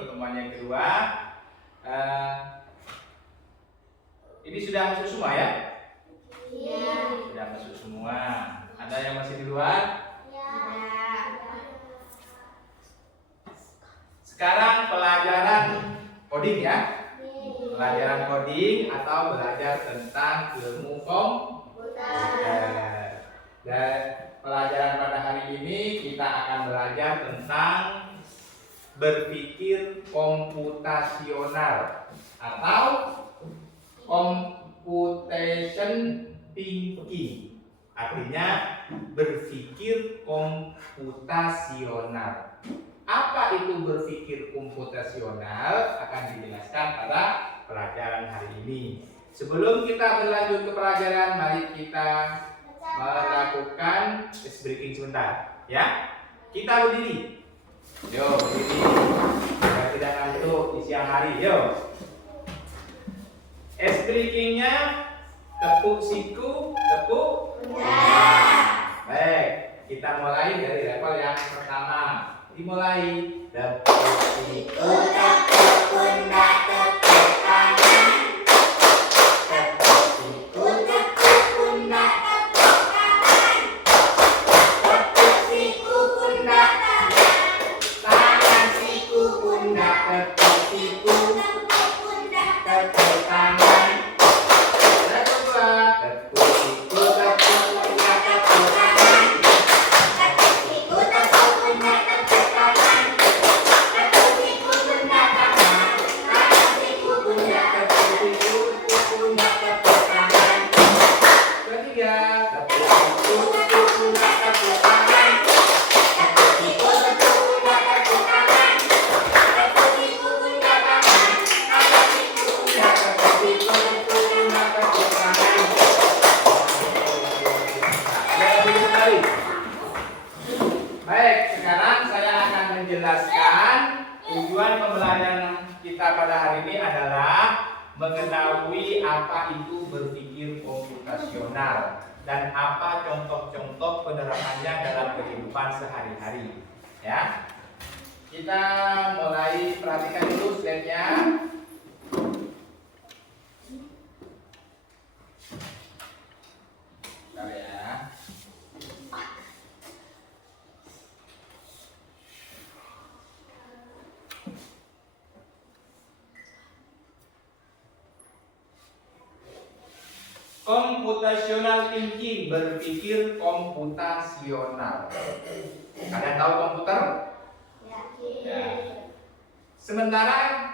pertemuan yang kedua. Ini sudah masuk semua ya? Iya. Sudah masuk semua. Ada yang masih di luar? Iya. Sekarang pelajaran coding ya. Pelajaran coding atau belajar tentang ilmu komputer. Dan pelajaran pada hari ini kita akan belajar tentang berpikir komputasional atau computation thinking. Artinya berpikir komputasional. Apa itu berpikir komputasional akan dijelaskan pada pelajaran hari ini. Sebelum kita berlanjut ke pelajaran, mari kita melakukan ice breaking sebentar, ya. Kita berdiri. Yo, berdiri. Biar tidak ngantuk di siang hari. Yo. Ice breakingnya tepuk siku, tepuk pundak. Baik, kita mulai dari level yang pertama. Dimulai. Tepuk siku, tepuk pundak, tepuk tangan. Tepuk siku, tepuk pundak, tepuk tangan. Tepuk siku, pundak, tangan siku, pundak, tepuk siku, tepuk pundak, tepuk tangan. Tepuk siku, tepuk pundak, tepuk tangan. Tepuk siku, tepuk pundak, tepuk tangan. Tepuk siku, pundak, tangan. Tangan siku, pundak, tepuk siku, tepuk pundak, tepuk tangan. Ketiga, tepuk siku, tepuk pundak, tepuk tangan. Tepuk siku, tepuk pundak, tepuk tangan. Tepuk siku, pundak, tangan. Tangan siku, pundak, tepuk siku, tepuk pundak, tepuk tangan. Lebih sekali. Baik, sekarang saya akan menjelaskan tujuan pembelajaran kita pada hari ini adalah mengetahui apa itu berpikir komputasional dan apa contoh-contoh penerapannya dalam kehidupan sehari-hari. Ya, kita mulai perhatikan dulu slide-nya. Bentar ya. Computational thinking, berpikir komputasional. Kalian tahu komputer? Ya. Sementara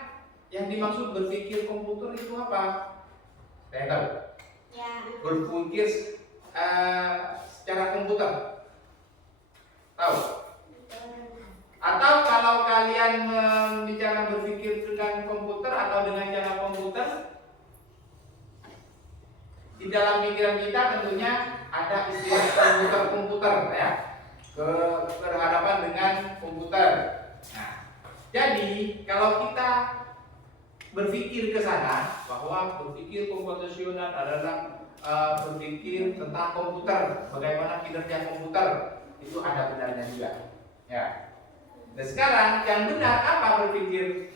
yang dimaksud berpikir komputer itu apa? Kalian tahu? Ya. Berpikir secara komputer. Tahu? Atau kalau kalian bicara berpikir dengan komputer atau dengan cara komputer, di dalam pikiran kita tentunya ada istilah komputer ya, berhadapan dengan komputer. Nah, jadi kalau kita berpikir ke sana bahwa berpikir komputasional adalah berpikir tentang komputer, bagaimana kinerja komputer, itu ada benarnya juga. Ya. Dan sekarang yang benar apa berpikir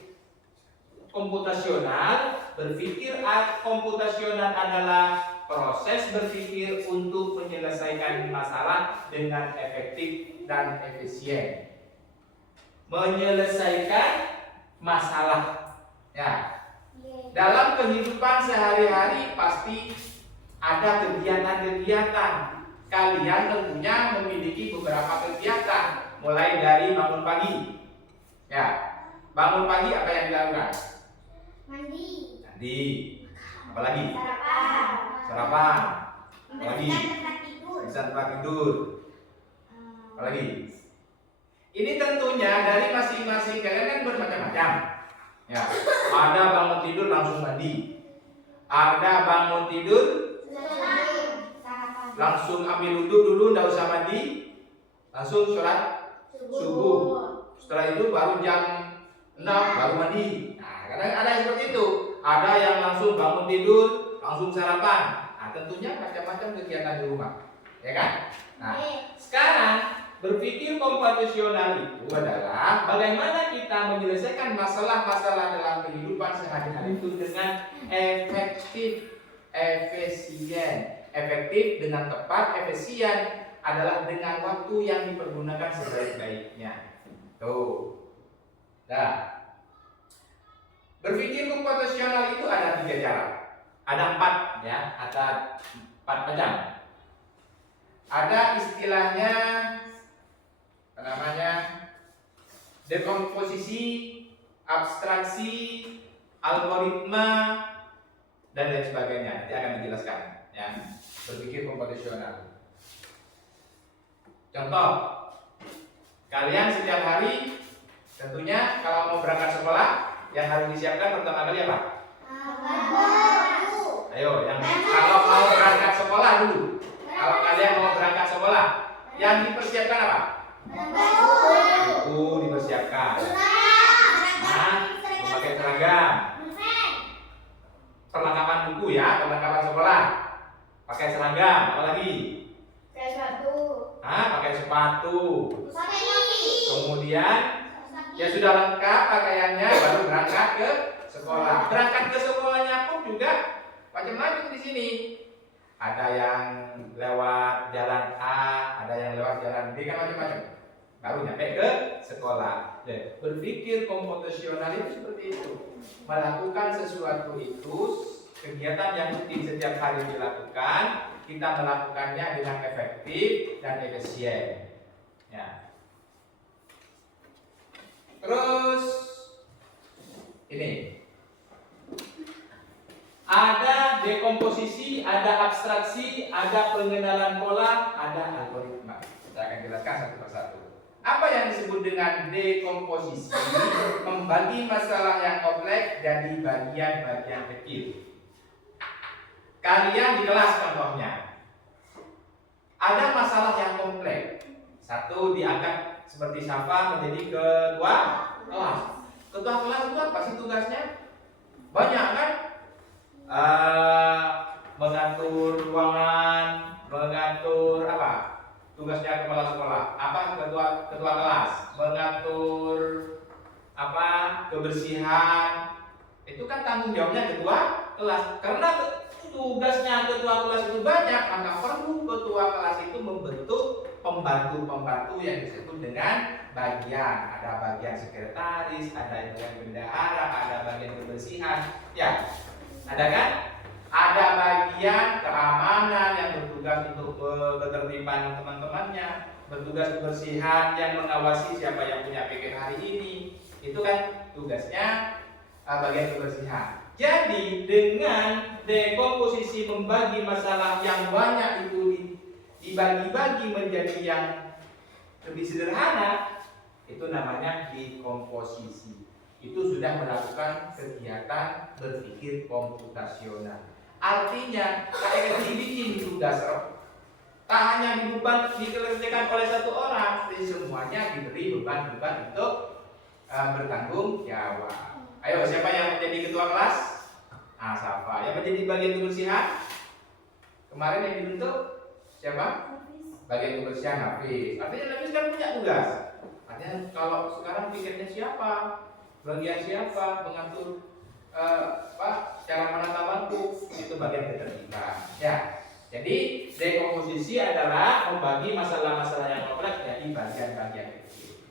komputasional? Berpikir komputasional adalah proses berpikir untuk menyelesaikan masalah dengan efektif dan efisien. Menyelesaikan masalah. Ya. Dalam kehidupan sehari-hari pasti ada kegiatan-kegiatan. Kalian tentunya memiliki beberapa kegiatan, mulai dari bangun pagi. Ya. Bangun pagi apa yang dilakukan? Mandi. Mandi. Apalagi? Sarapan. Sarapan. Apalagi? Membersihkan tempat tidur. Bisa tempat tidur. Apalagi? Ini tentunya dari masing-masing kalian kan bermacam-macam. Ya. Ada bangun tidur langsung mandi. Ada bangun tidur Sarapan. langsung ambil wudhu dulu, nggak usah mandi, langsung sholat subuh. Setelah itu baru jam 6 baru mandi. Nah, kadang ada yang seperti itu. Ada yang langsung bangun tidur, langsung sarapan. Nah, tentunya macam-macam kegiatan di rumah, ya kan? Nah, sekarang berpikir komputasional itu adalah bagaimana kita menyelesaikan masalah-masalah dalam kehidupan sehari-hari itu dengan efektif, efisien. Efektif dengan tepat, efisien adalah dengan waktu yang dipergunakan sebaik-baiknya. Tuh. Nah, berpikir komputasional itu ada 3 cara. Ada 4 ya, ada 4 macam. Ada istilahnya namanya dekomposisi, abstraksi, algoritma dan lain sebagainya. Nanti akan dijelaskan ya. Berpikir komputasional. Contoh, kalian setiap hari tentunya kalau mau berangkat sekolah yang harus disiapkan pertama kali apa? Ayo, yang kalau mau berangkat sekolah dulu. Kalau kalian mau berangkat sekolah, yang dipersiapkan apa? Buku dipersiapkan. Nah, memakai seragam. Perlengkapan buku ya, perlengkapan sekolah. Pakai seragam, apa lagi? Pakai sepatu. Kemudian ya sudah lengkap pakaiannya baru berangkat ke sekolah. Berangkat ke sekolahnya pun juga macam-macam di sini. Ada yang lewat jalan A, ada yang lewat jalan B, kan macam-macam. Baru nyampe ke sekolah. Berpikir komputasional itu seperti itu. Melakukan sesuatu itu kegiatan yang rutin setiap hari dilakukan, kita melakukannya dengan efektif dan efisien. Ya. Terus ini ada dekomposisi, ada abstraksi, ada pengenalan pola, ada algoritma. Saya akan jelaskan satu persatu. Apa yang disebut dengan dekomposisi? Membagi masalah yang kompleks jadi bagian-bagian kecil. Kalian di kelas contohnya, ada masalah yang kompleks. Satu diangkat seperti Safa menjadi ketua kelas. Ketua kelas itu apa sih tugasnya? Banyak kan? Mengatur ruangan, mengatur apa? Tugasnya kepala sekolah. Apa ketua kelas? Mengatur apa? Kebersihan. Itu kan tanggung jawabnya ketua kelas. Karena tugasnya ketua kelas itu banyak, maka perlu ketua kelas itu membentuk pembantu-pembantu yang disebut dengan bagian. Ada bagian sekretaris, ada bagian bendahara, ada bagian kebersihan. Ya, ada kan? Ada bagian keamanan yang bertugas untuk ketertiban teman-temannya, bertugas kebersihan yang mengawasi siapa yang punya pikir hari ini. Itu kan tugasnya bagian kebersihan. Jadi dengan dekomposisi membagi masalah yang banyak itu dibagi-bagi menjadi yang lebih sederhana, itu namanya dekomposisi. Itu sudah melakukan kegiatan berpikir komputasional. Artinya kayak dibikin tugas, tak hanya dikerjakan oleh satu orang, tapi semuanya diberi beban-beban untuk bertanggung jawab. Ayo, siapa yang menjadi ketua kelas? Safa. Yang menjadi bagian kebersihan? Kemarin yang dibentuk siapa? Bagian kebersihan Hafiz. Artinya Hafiz kan punya tugas. Artinya kalau sekarang pikirnya siapa? Bagian siapa? Mengatur cara menata bangku, itu bagian ketertiban. Ya. Jadi dekomposisi adalah membagi masalah-masalah yang kompleks jadi bagian-bagian kecil.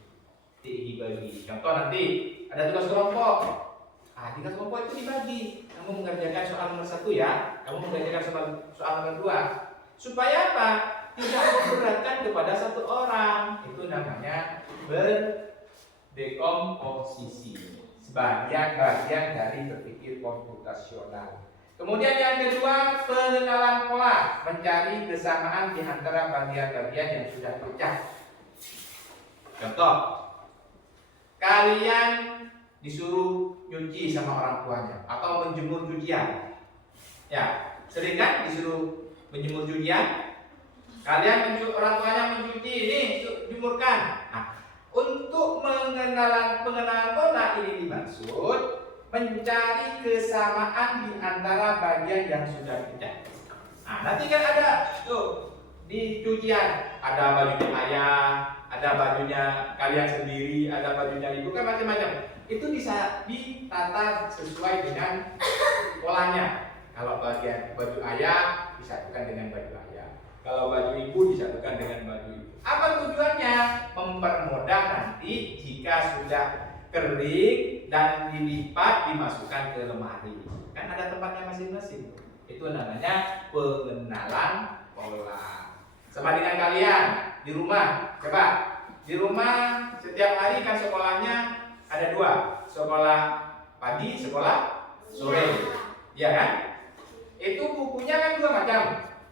Dibagi. Contoh nanti ada tugas kelompok. Tugas kelompok itu dibagi. Kamu mengerjakan soal nomor 1 ya, kamu mengerjakan soal nomor 2. Supaya apa? Tidak memberatkan kepada satu orang. Itu namanya berdekomposisi. Sebagian-bagian dari berpikir komputasional. Kemudian yang kedua, pengenalan pola, mencari kesamaan di antara bagian-bagian yang sudah pecah. Contoh, kalian disuruh nyuci sama orang tuanya atau menjemur cucian. Ya, sering kan disuruh menjemur cucian? Kalian orang tuanya mencuci, ini jemurkan. Nah, untuk pengenalan pola ini dimaksud mencari kesamaan di antara bagian yang sudah pecah. Nah, nanti kan ada tuh di cucian ada bajunya ayah, ada bajunya kalian sendiri, ada bajunya ibu, kan macam-macam. Itu bisa ditata sesuai dengan polanya. Kalau bagian baju ayah disatukan dengan baju ayah, kalau baju ibu disatukan dengan baju ibu. Apa tujuannya? Mempermudah nanti jika sudah kering dan dilipat dimasukkan ke lemari. Kan ada tempatnya masing-masing. Itu namanya pengenalan pola. Sama dengan kalian di rumah. Coba di rumah setiap hari kan sekolahnya ada dua, sekolah pagi, sekolah sore. Iya kan? Itu bukunya kan dua macam.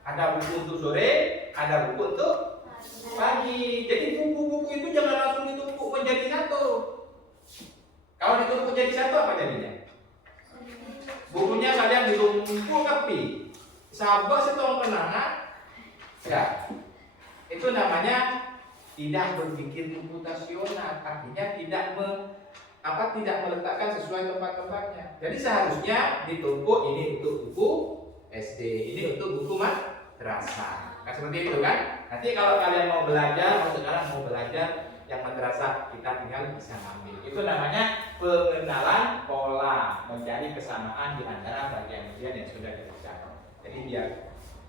Ada buku untuk sore, ada buku untuk pagi. Jadi buku-buku itu jangan langsung ditumpuk menjadi satu. Kalau ditumpuk jadi satu apa jadinya? Bukunya kalian ditumpuk tapi sahabat setahun kenangan. Ya, itu namanya tidak berpikir komputasional. Artinya tidak meletakkan sesuai tempat-tempatnya. Jadi seharusnya ditumpuk ini untuk buku SD, ini untuk buku madrasah. Nah, seperti itu kan? Nanti kalau kalian mau belajar, sekarang mau belajar yang madrasah, kita tinggal bisa ngambil. Itu namanya pengenalan pola, mencari kesamaan di antara bagian-bagian yang sudah dikerjakan. Jadi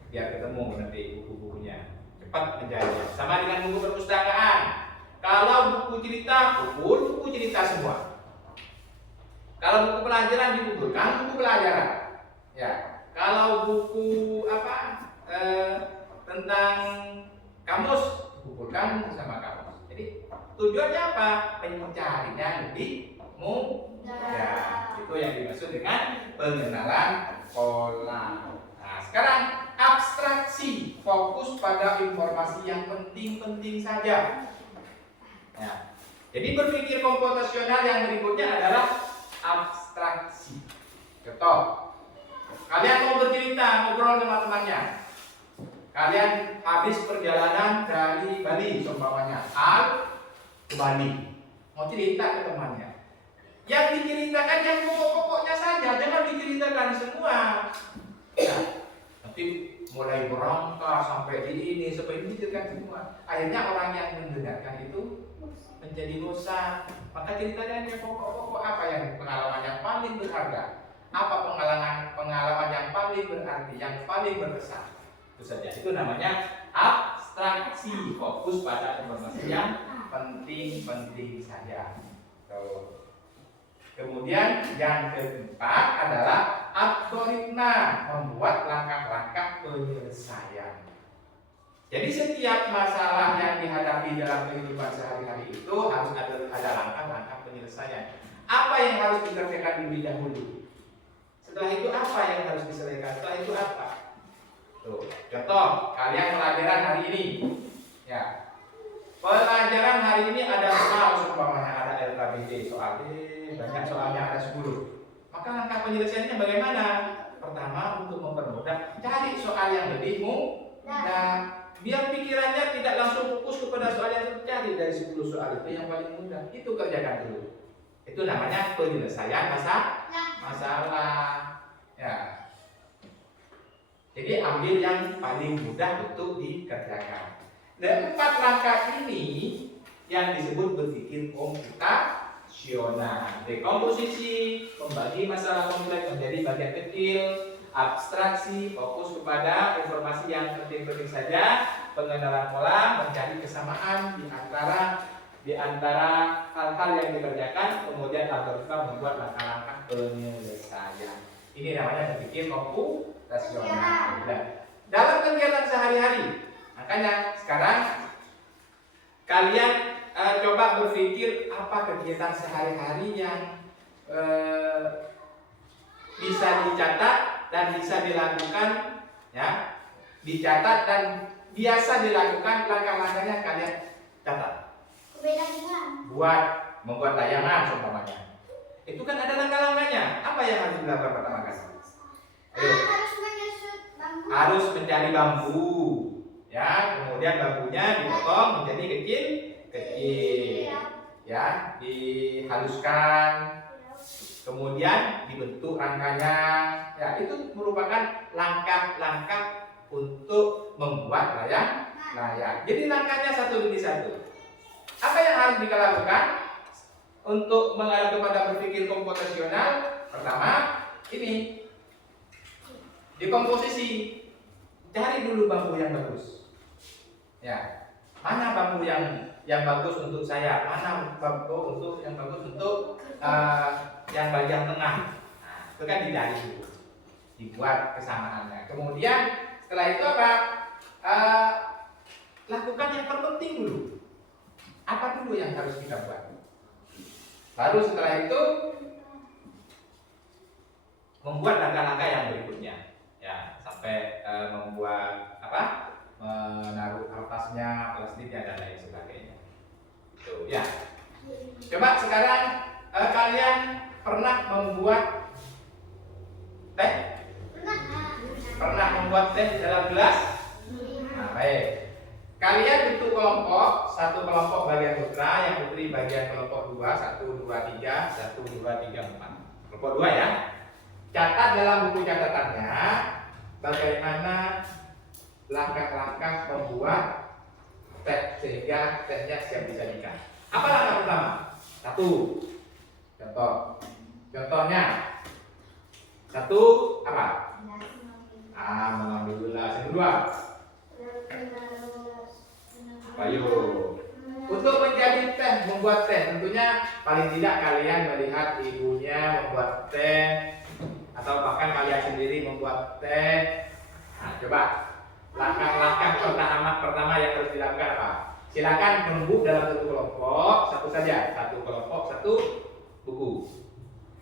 biar ketemu nanti buku-bukunya, cepat mencarinya. Sama dengan buku perpustakaan. Kalau buku cerita, buku cerita semua. Kalau buku pelajaran dikumpulkan buku pelajaran. Ya. Kalau buku tentang kamus dikumpulkan sama kamus. Jadi tujuannya apa? Mencarinya lebih mudah. Itu yang dimaksud dengan pengenalan pola. Nah, sekarang abstraksi, fokus pada informasi yang penting-penting saja. Ya. Jadi berpikir komputasional yang berikutnya adalah abstraksi. Contoh, kalian mau bercerita, ngobrol sama temannya. Kalian habis perjalanan dari Bali, seumpamanya, ke Bali, mau cerita ke temannya. Yang diceritakan yang pokok-pokoknya saja, jangan diceritakan semua. Nah, nanti mulai berangkat sampai di ini, sampai ini diceritakan semua. Akhirnya orang yang mendengarkan itu menjadi dosa. Maka ceritanya yang pokok-pokok apa yang pengalaman yang paling berharga, apa pengalaman yang paling berarti, yang paling berkesan. Itu saja. Itu namanya abstraksi, fokus pada informasi yang penting-penting saja. Kemudian yang keempat adalah algoritma, membuat langkah-langkah penyelesaian. Jadi setiap masalah yang dihadapi dalam kehidupan sehari-hari itu harus ada langkah-langkah penyelesaian. Apa yang harus dikerjakan lebih dahulu? Setelah itu apa yang harus diselesaikan? Setelah itu apa? Tuh, contoh, kalian pelajaran hari ini. Ya. Pelajaran hari ini ada soal, umpamanya ada LKBD, soal banyak soalnya, ada 10. Maka langkah penyelesaiannya bagaimana? Pertama, untuk mempermudah, cari soal yang lebih mudah. Biar pikirannya tidak langsung fokus kepada soal yang terjadi. Dari 10 soal itu yang paling mudah, itu kerjakan dulu. Itu namanya penyelesaian masalah. Ya. Jadi ambil yang paling mudah untuk dikerjakan. Dan 4 langkah ini yang disebut berpikir komputasional. Dekomposisi, membagi masalah kompleks menjadi bagian kecil. Abstraksi, fokus kepada informasi yang penting-penting saja. Pengenalan pola, mencari kesamaan di antara hal-hal yang dikerjakan. Kemudian algoritma membuat langkah-langkah penyelesaian. Ini namanya berpikir komputasional. Dalam kegiatan sehari-hari, makanya sekarang kalian coba berpikir apa kegiatan sehari-hari yang bisa dicatat dan bisa dilakukan, ya, dicatat dan biasa dilakukan, langkah-langkahnya kalian catat. Buat membuat layangan umpamanya. Itu kan ada langkah-langkahnya. Apa yang harus dilakukan pertama kali? Harus mencari bambu, ya, kemudian bambunya dipotong menjadi kecil, ya, dihaluskan. Kemudian dibentuk rangkanya, ya, itu merupakan langkah-langkah untuk membuat layang. Jadi langkahnya satu demi satu. Apa yang harus kita lakukan untuk mengarah kepada berpikir komputasional? Pertama, ini di komposisi, cari dulu bambu yang bagus. Ya, mana bambu yang bagus untuk saya, mana bambu untuk yang bagus untuk yang bagian tengah. Nah, itu kan dicari dulu, dibuat kesamaannya. Kemudian setelah itu apa? Lakukan yang terpenting dulu. Apa dulu yang harus kita buat? Baru setelah itu membuat langkah-langkah yang berikutnya. Ya, sampai membuat apa? Menaruh kertasnya, plastiknya dan lain sebagainya. Tuh, ya. Coba sekarang kalian pernah membuat teh? Pernah membuat teh dalam gelas? Nah, baik. Kalian bentuk kelompok, satu kelompok bagian putra, yang putri bagian kelompok 2, 1, 2, 3, 1, 2, 3, 4. Kelompok 2 ya. Catat dalam buku catatannya bagaimana langkah-langkah membuat teh sehingga tehnya siap disajikan. Apa langkah pertama? 1. Contoh. Contohnya 1 apa? Mengambil gelas. Yang kedua, payung. Untuk menjadi teh, membuat teh, tentunya paling tidak kalian melihat ibunya membuat teh atau bahkan kalian sendiri membuat teh. Nah, coba langkah-langkah pertama yang harus dilakukan apa? Silakan rembuk dalam satu kelompok, satu saja, satu kelompok, satu buku.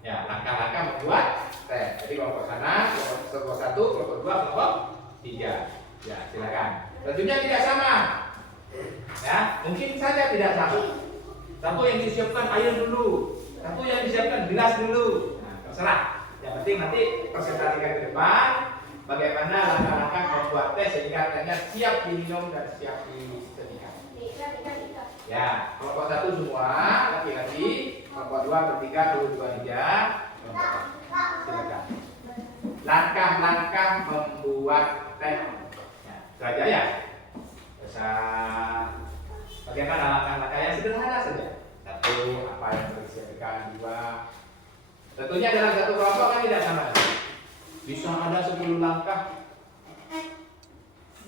Ya, langkah-langkah membuat teh. Jadi kelompok sana, kelompok 1, kelompok 2, kelompok 3. Ya, silakan. Tentunya tidak sama. Ya, mungkin saja tidak sama. Satu yang disiapkan air dulu, satu yang disiapkan gelas dulu. Nah, terserah. Yang penting nanti presentasikan ke depan bagaimana langkah-langkah membuat teh sehingga tehnya siap diminum dan siap disajikan. Ya, kelompok 1 semua laki-laki, kelompok 2 bertiga, dua tiga. Silakan. Langkah-langkah membuat teh. Ya, itu aja ya. Bagaimana langkah-langkah yang sederhana saja. 1, apa yang harus disiapkan. 2, tentunya dalam satu kelompok kan tidak sama. Bisa ada 10 langkah,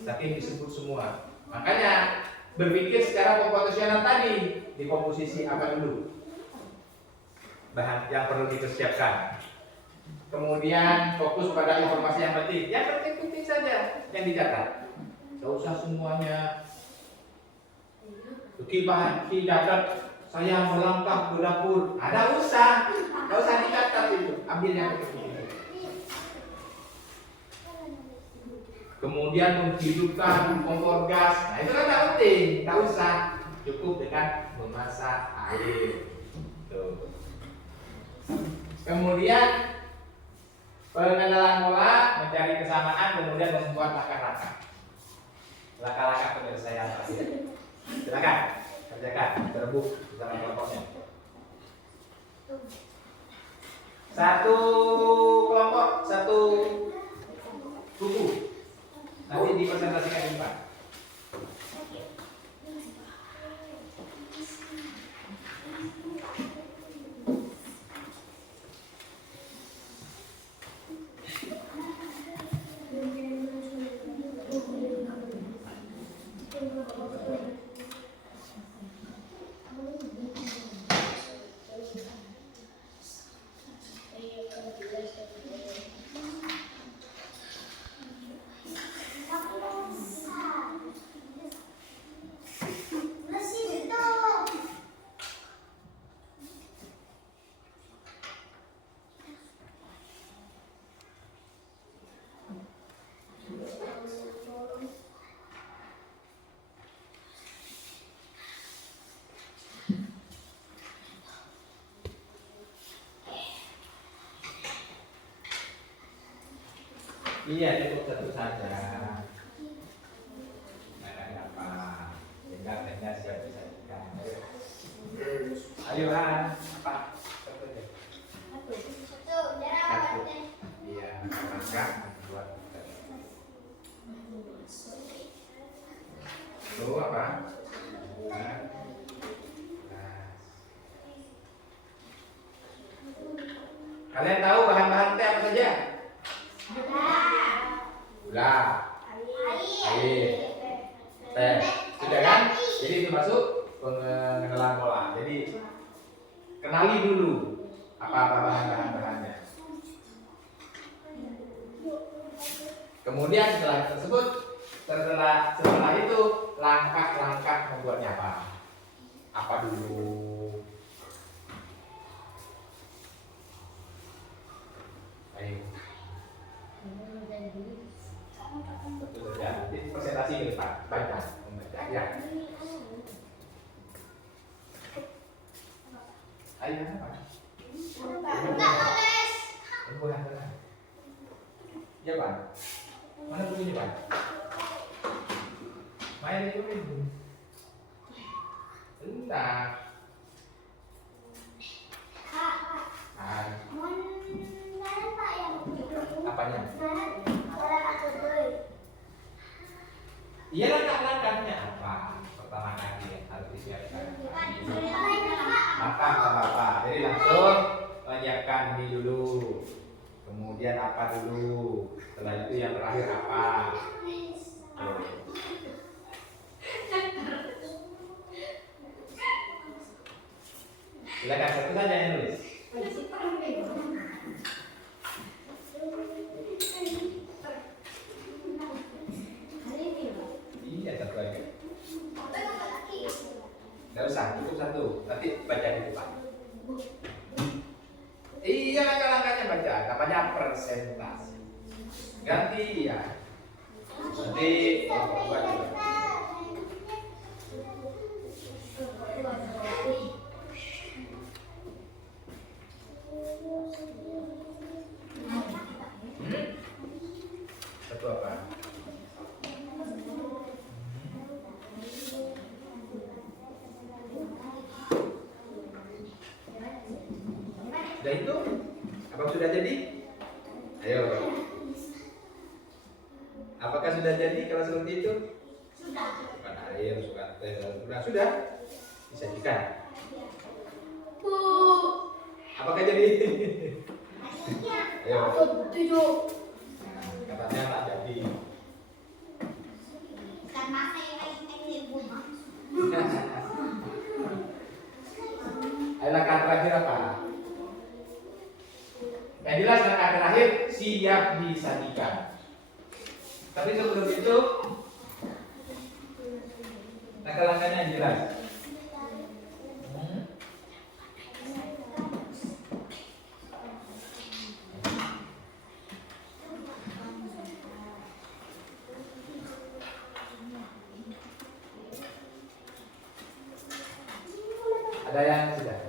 saking disebut semua. Makanya berpikir secara komputasional tadi, di komposisi apa dulu bahan yang perlu dipersiapkan. Kemudian fokus pada informasi yang penting. Yang penting-penting saja yang dicatat. Tidak usah semuanya. Bahan dicatat, saya melangkah ke dapur. Ada usah, tidak usah dicatat itu. Ambil yang penting. Kemudian menghidupkan kompor gas. Nah, itu kan tidak penting, tidak usah. Cukup dengan memasak air. Tuh. Kemudian pengenalan pola, mencari kesamaan, kemudian membuat langkah-langkah. Langkah-langkah penyelesaian hasil. Silakan kerjakan, terbuk dalam kelompoknya. 1 kelompok, 1 buku. Nanti dipresentasikan di depan. Iya, cukup 1 saja. Nah, apa? Sehingga tehnya siap disajikan. Ayo Han, apa? 1. Iya, langkah membuat teh. Itu apa? Nah, Kalian tahu bahan-bahan teh apa saja? Gula, air, teh. Sudah kan? Jadi itu masuk pengenalan pola. Jadi kenali dulu apa-apa bahan-bahannya. Kemudian setelah itu langkah-langkah membuatnya apa? Apa dulu? Ayo. Betul saja. Nanti presentasi ke depan. Baca, membaca. Ya. Ayo apa? Bukan. Ya Pak. Mana bunyinya Pak? Main itu ibu. Entah. Apanya? Iya langkah-langkahnya apa? Pertama kali yang harus disiapkan. Langkah apa? Jadi langsung menyiapkan ini dulu. Kemudian apa dulu? Setelah itu yang terakhir apa? Silakan satu saja yang nulis. Iya satu aja. Tidak usah, cukup satu. Nanti baca di depan. Iya langkah-langkahnya baca. Namanya presentasi. Ganti ya. Nanti baca. Satu apa? Sudah itu? Apa sudah jadi? Ayo. Apakah sudah jadi kalau seperti itu? Sudah. Bukan air, bukan teh, sudah. Disajikan. Apakah jadi? Ayo. Katanya tak jadi. Ayo langkah terakhir apa? Yang jelas langkah terakhir siap disajikan. Tapi sebelum itu langkah-langkahnya yang jelas. Ada yang sudah?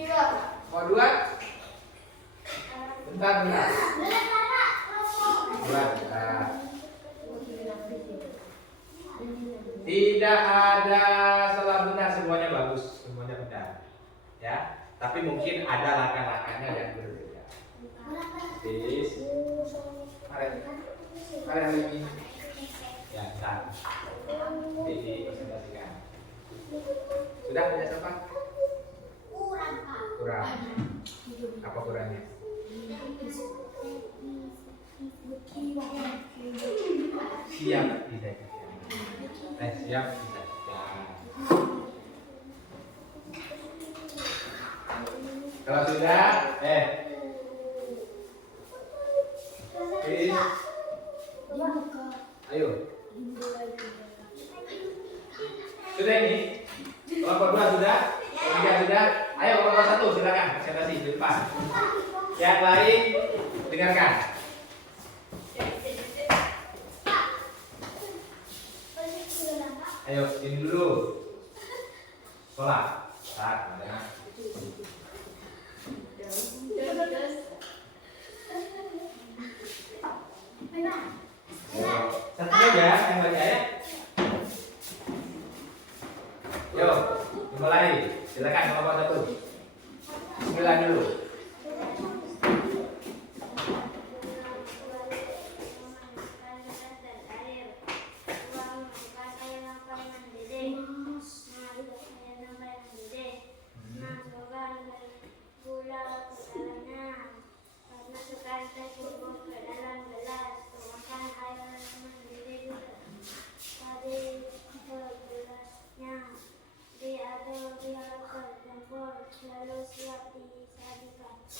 Mau dua? Bentar. Dua. Tidak ada salah benar, semuanya bagus, semuanya benar. Ya, tapi mungkin ada langkah-langkahnya yang berbeda. Please. Mari ini. Ya, bentar. Ini presentasikan. Sudah punya siapa? Kurang. Apa kurangnya? Siap tidak? Siap tidak? Kalau sudah, ayo. Sudah ini? Kelompok 2 sudah? Kelompok 3 sudah? Ayo kelompok 1 silakan presentasi di depan. Yang lain dengarkan. Ayo ini dulu. Sekolah. Start. Satu aja yang baca ya. Yuk, dimulai. Silakan kelompok 1. Bismillah dulu.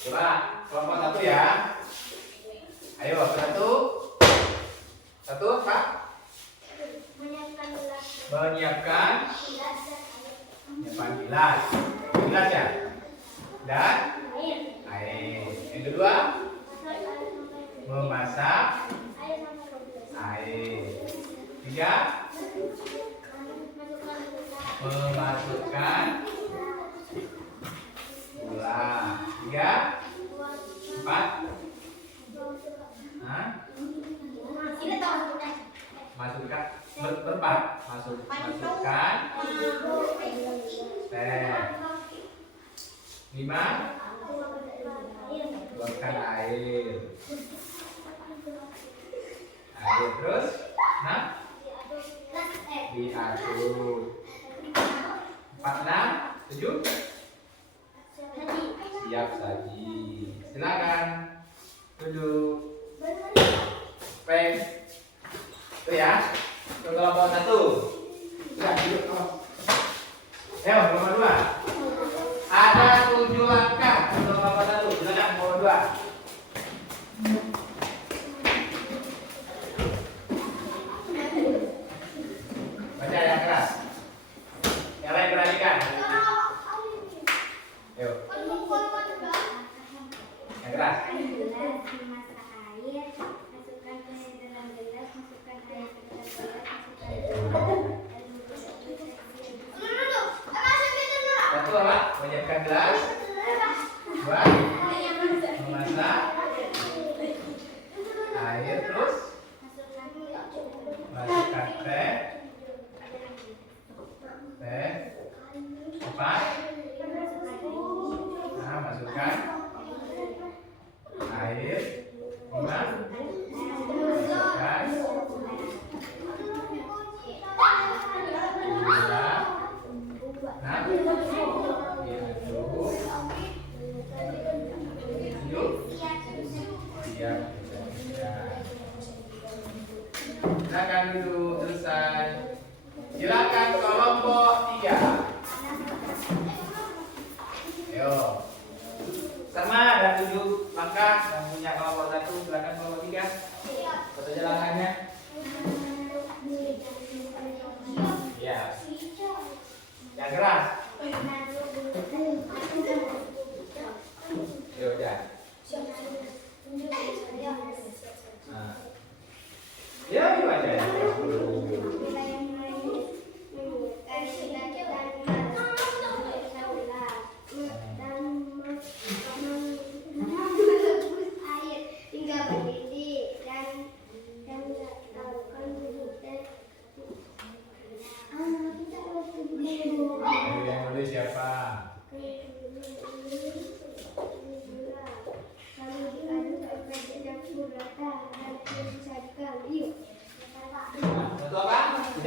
Coba kelompok 1 ya. Ayo 1 Pak. Menyiapkan gelas. Gelas ya. Dan air. Yang kedua memasak air. 3 memasukkan gula. 3 4 masukkan berempat masukkan teh. 5 buatkan air terus diaduk. 4 6 7 siap saji. Silakan duduk. Peng itu ya. Untuk kelompok 1 sudah duduk. Ayo kelompok 2 ada 7 langkah untuk kelompok 1. Silakan kelompok 2. Baca yang keras. Yang lain perhatikan. Ayo. Yang keras. Memasak air, masukkan ke dalam gelas, masukkan air ke dalam gelas, masukkan Satu apa? Menyiapkan gelas. 2 memasak air, terus masukkan teh. 4 masukkan air. 5 masukkan gula. 6 diaduk. 7 siap. Silakan duduk. Selesai. Silakan kelompok 3. Ayo. Sama ada 7 langkah yang punya kelompok 1. Silakan kelompok 3. Apa saja langkahnya? Ya. Yang keras. Ya udah. Ya, gimana ya?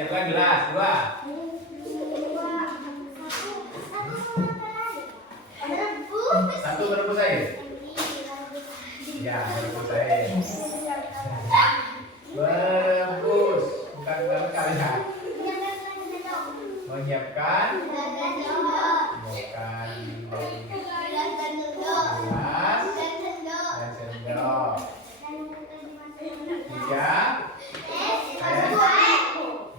Siapkan gelas, 2. Satu merebus air. Ya, merebus air. Merebus, bukan kali ya. Menyiapkan, bukan gelas dan sendok. 3.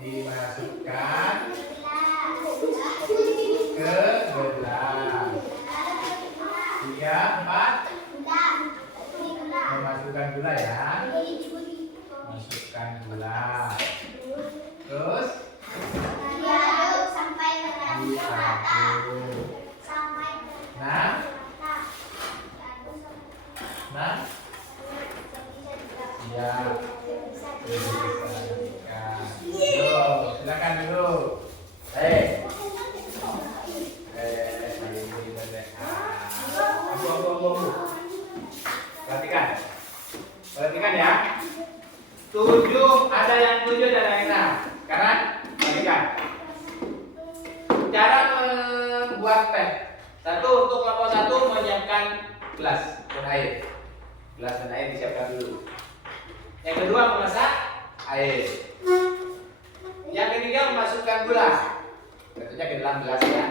Dimasukkan ke gelas. 3, 4. Memasukkan gula ya. Masukkan gula. Terus diaduk sampai diaduk. Nah, siap. Silakan dulu. Perhatikan ya. 7, ada yang 7 dan yang 6. Sekarang perhatikan. Cara membuat teh. 1, untuk kelompok 1 menyiapkan gelas dan air. Gelas dan air disiapkan dulu. Yang kedua memasak air. Yang ketiga memasukkan gula. Tentunya ke dalam gelas ya.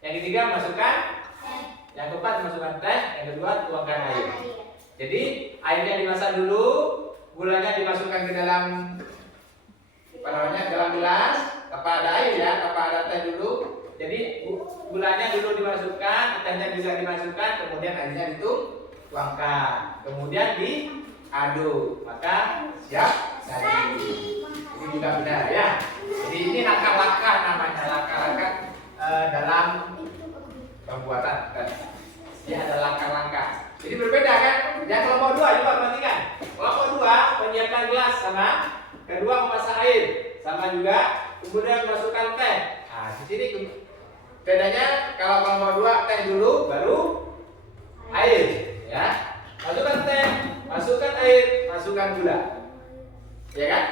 Yang ketiga memasukkan. Yang keempat memasukkan teh. Yang kedua tuangkan air. Jadi airnya dimasak dulu, gulanya dimasukkan ke dalam dalam gelas. Tanpa ada air ya, tanpa ada teh dulu. Jadi gulanya dulu dimasukkan, tehnya bisa dimasukkan, kemudian airnya dituangkan, kemudian diaduk, maka siap saji. Ini juga benar ya. Jadi ini langkah-langkah namanya, langkah-langkah dalam pembuatan. Ini ada langkah-langkah. Jadi berbeda kan? Yang kelompok 2 coba perhatikan. Kelompok 2 menyiapkan gelas sama, kedua memasak air sama juga, kemudian memasukkan teh. Nah, di sini bedanya kalau kelompok 2 teh dulu baru air ya. Masukkan teh, masukkan air, masukkan gula. Ya kan?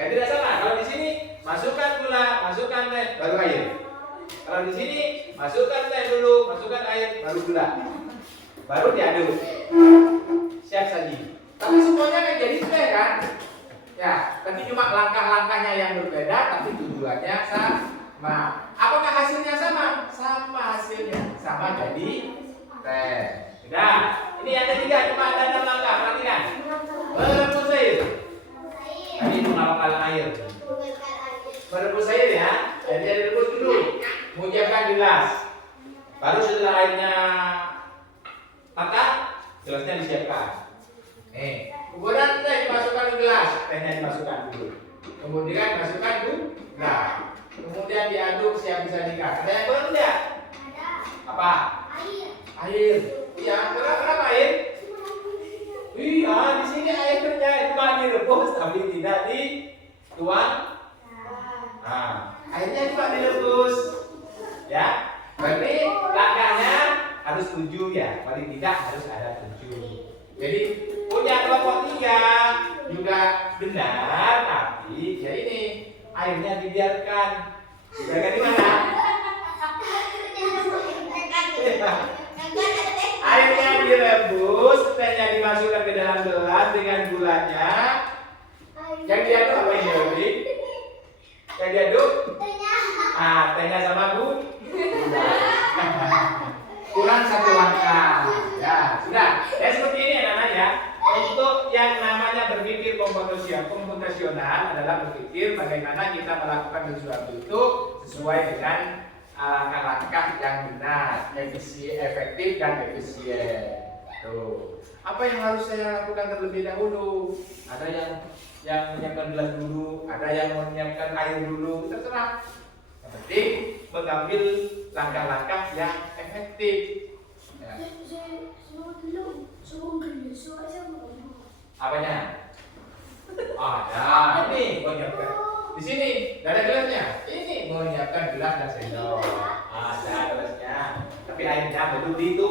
Kan tidak sama. Kalau di sini masukkan gula, masukkan teh, baru air. Kalau di sini masukkan teh dulu, masukkan air, baru gula. Baru diaduk. Siap saji. Tapi semuanya kan jadi teh kan? Ya, tapi cuma langkah-langkahnya yang berbeda, tapi tujuannya sama. Apakah hasilnya sama? Sama hasilnya. Sama jadi teh. Sudah. Ini yang ketiga, cuma ada 6 langkah. Perhatikan. Merebus air. Tadi mengalahkan air. Merebus air ya. Jadi direbus dulu. Menyiapkan gelas. Baru setelah airnya matang, gelasnya disiapkan. Kemudian teh dimasukkan ke gelas, tehnya dimasukkan dulu. Kemudian dimasukkan gula. Kemudian diaduk siap disajikan. Ada yang belum tidak? Ada. Apa? Air. Iya, kenapa air? Iya, di sini airnya cuma direbus tapi tidak dituang. Nah, airnya cuma direbus. Ya. Berarti langkahnya harus 7 ya, paling tidak harus ada 7. Jadi punya kelompok 3 juga benar, tapi ya ini airnya dibiarkan. Dibiarkan di mana? Airnya direbus, tehnya dimasukkan ke dalam gelas dengan gulanya. Yang diaduk apa ini? Yang diaduk? Tehnya sama gula. Kurang 1 langkah. Ya, sudah. Ya seperti ini namanya. Untuk yang namanya berpikir komputasional adalah berpikir bagaimana kita melakukan sesuatu itu sesuai dengan langkah-langkah yang benar, efektif dan efisien. Tuh. Apa yang harus saya lakukan terlebih dahulu? Ada yang menyiapkan gelas dulu, ada yang menyiapkan air dulu, terserah. Yang penting mengambil langkah-langkah yang efektif. Ya. Apanya? Ada. Ini menyiapkan. Di sini ada gelasnya. Ini menyiapkan gelas dan sendok. Ada gelasnya. Tapi airnya belum itu.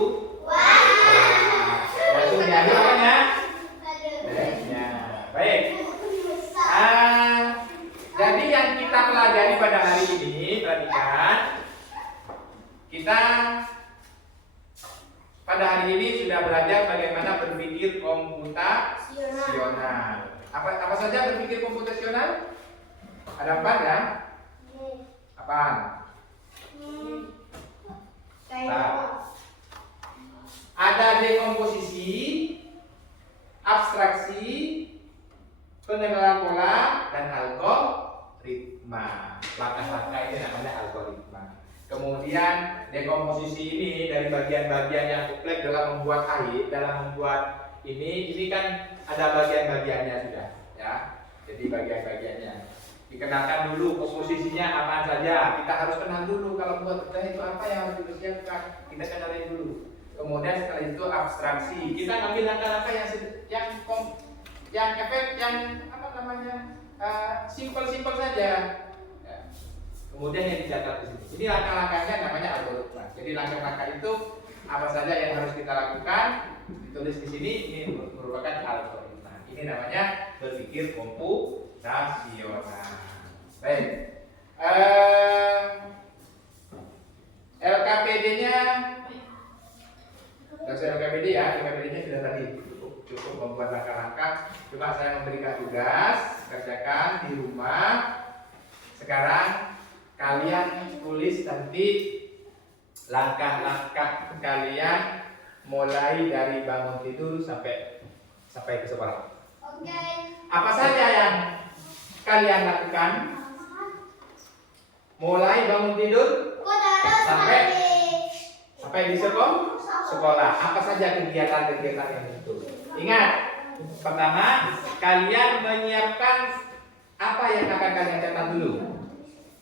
Langsung diambil apanya? Tehnya. Baik. Jadi yang kita ini perhatikan, kita pada hari ini sudah belajar bagaimana berpikir komputasional. Apa saja berpikir komputasional? Ada 4 ya? Apaan? Ada dekomposisi, abstraksi, pengenalan pola, dan algoritma. Langkah-langkah ini namanya algoritma. Kemudian dekomposisi ini dari bagian-bagian yang kompleks dalam membuat air, dalam membuat ini kan ada bagian-bagiannya sudah, ya. Jadi bagian-bagiannya dikenalkan dulu komposisinya apa saja. Kita harus kenal dulu kalau buat teh itu apa yang harus dipersiapkan. Kita kenalin dulu. Kemudian setelah itu abstraksi. Kita ngambil langkah-langkah yang efek yang apa namanya simpel-simpel saja. Ya. Kemudian yang dicatat di sini. Ini langkah-langkahnya namanya algoritma. Jadi langkah-langkah itu apa saja yang harus kita lakukan ditulis di sini. Ini merupakan algoritma. Ini namanya berpikir komputasional. Baik. LKPD-nya LKPD ya, LKPD-nya sudah tadi cukup membuat langkah-langkah. Cuma saya memberikan tugas, kerjakan di rumah. Sekarang kalian tulis nanti langkah-langkah kalian mulai dari bangun tidur sampai ke sekolah. Oke. Apa saja yang kalian lakukan? Mulai bangun tidur sampai di sekolah. Apa saja kegiatan-kegiatan yang itu? Ingat, pertama kalian menyiapkan apa yang akan kalian catat dulu.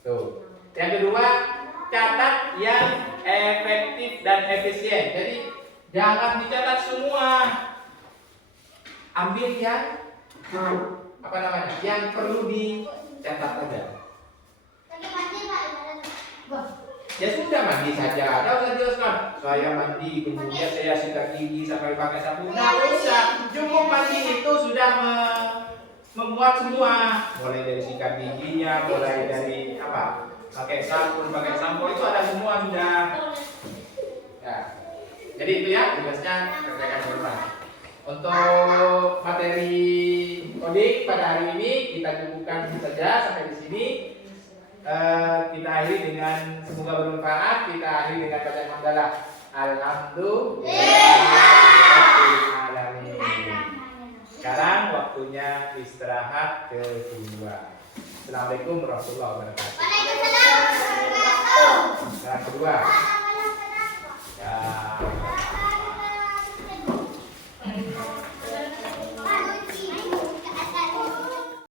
Tuh. Yang kedua, catat yang efektif dan efisien. Jadi jangan dicatat semua. Ambil yang apa namanya? Yang perlu dicatat saja. Ya sudah mandi saja, tidak usah dijelaskan. Saya mandi, kemudian saya sikat gigi sampai pakai sabun. Nah usah, cukup mandi itu sudah membuat semua. Mulai dari sikat giginya, mulai dari apa? Pakai sabun, pakai sampo itu ada semua sudah. Ya. Jadi itu ya tugasnya kerjakan di rumah. Untuk materi coding pada hari ini kita cukupkan saja sampai di sini. Kita akhiri dengan semoga bermanfaat. Kita akhiri dengan bacaan hamdalah. Alhamdulillahirobbilalamin. Sekarang waktunya istirahat kedua. Assalamualaikum warahmatullahi wabarakatuh. Waalaikumsalam warahmatullahi wabarakatuh. Istirahat kedua.